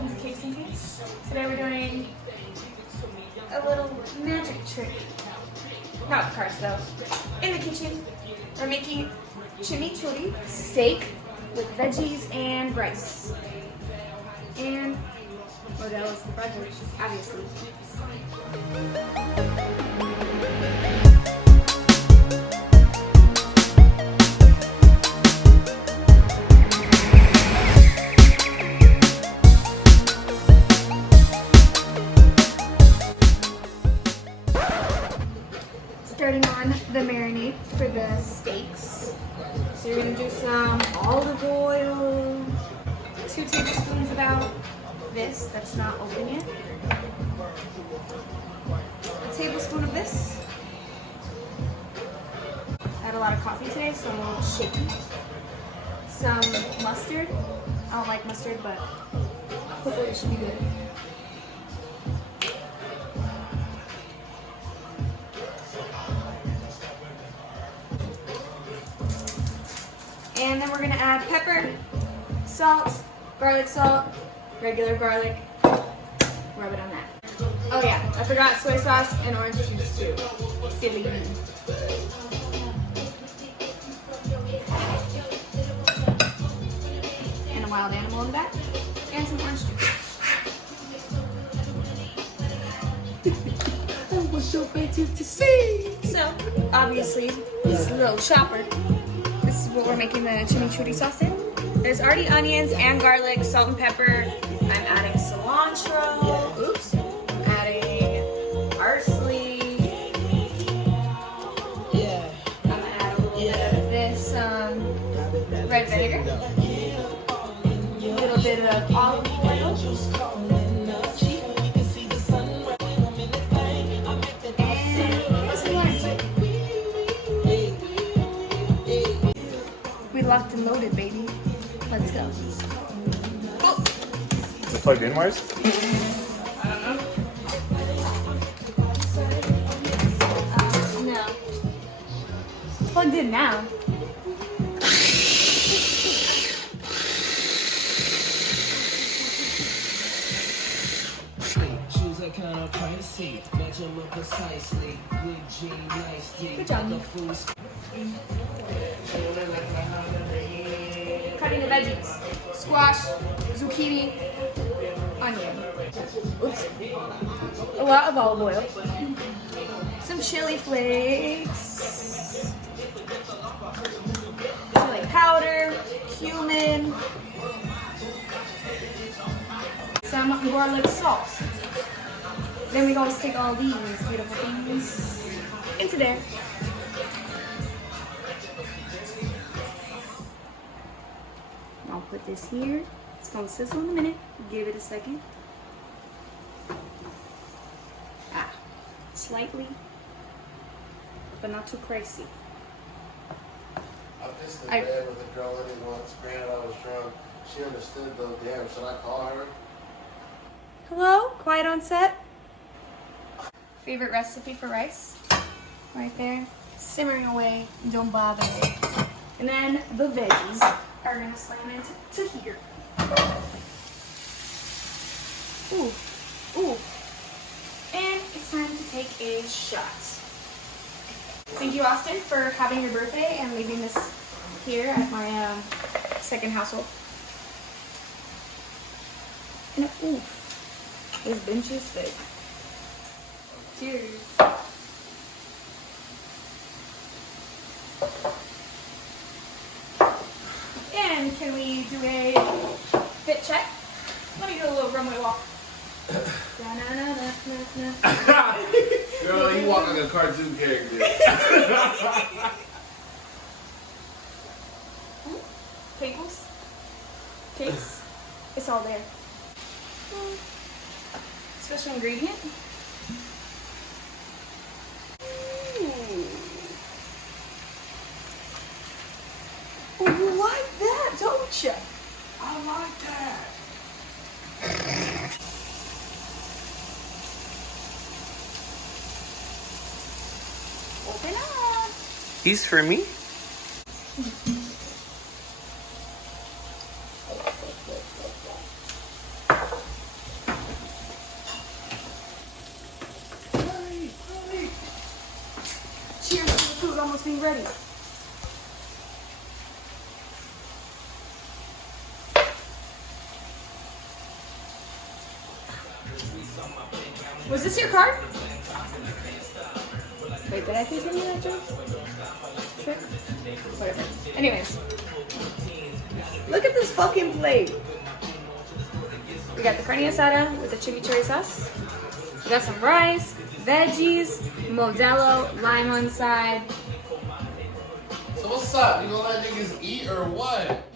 welcome to Cakez and Cankz. Today we're doing a little magic trick. Not with cards though. In the kitchen, we're making chimichurri steak with veggies and rice. And Modelo's the beverage, obviously. Starting on the marinade for the steaks. So you're gonna do some olive oil, 2 tablespoons about this that's not open yet, a tablespoon of this. I had a lot of coffee today, so I'm a little shaky. Some mustard. I don't like mustard, but hopefully it should be good. And then we're gonna add pepper, salt, garlic salt, regular garlic. Rub it on that. Oh yeah, I forgot soy sauce and orange juice too. Silly me. And a wild animal in the back. And some orange juice. I was so excited to see. So, obviously, this little chopper. This is what we're making the chimichurri sauce in. There's already onions and garlic, salt and pepper. I'm adding cilantro. Oops. I'm adding parsley. Yeah. I'm gonna add a little bit of this red vinegar. A little bit of olive oil. And some lime. We locked and loaded, baby. Let's go. Oh. Is it plugged in, Mars? I don't know. No. It's plugged in now. Good job. Cutting the veggies. Squash, zucchini, onion. Oops. A lot of olive oil. Some chili flakes. Chili powder, cumin. Some garlic salt. Then we're gonna stick all these beautiful things into there. I'll put this here. It's gonna sizzle in a minute. Give it a second. Slightly, but not too crazy. I pissed in bed with a girl in it once. Granted, I was drunk. She understood though. Damn, should I call her? Hello? Quiet on set? Favorite recipe for rice? Right there. Simmering away. Don't bother. And then the veggies are gonna slam into here. Ooh. Ooh. And it's time to take a shot. Thank you, Austin, for having your birthday and leaving this here at my second household. And ooh, this bench is thick. Cheers. And can we do a fit check? Let me do a little runway walk. Girl, you walk like a cartoon character. Pickles? Cakes? It's all there. Special ingredient. Oh, you like that, don't you? I like that. Open up. He's for me? almost being ready. Was this your card? Wait, did I continue that joke? Sure. Whatever. Anyways. Look at this fucking plate. We got the carne asada with the chimichurri sauce. We got some rice, veggies, Modelo, lime on side. So what's up? You gonna let niggas eat or what?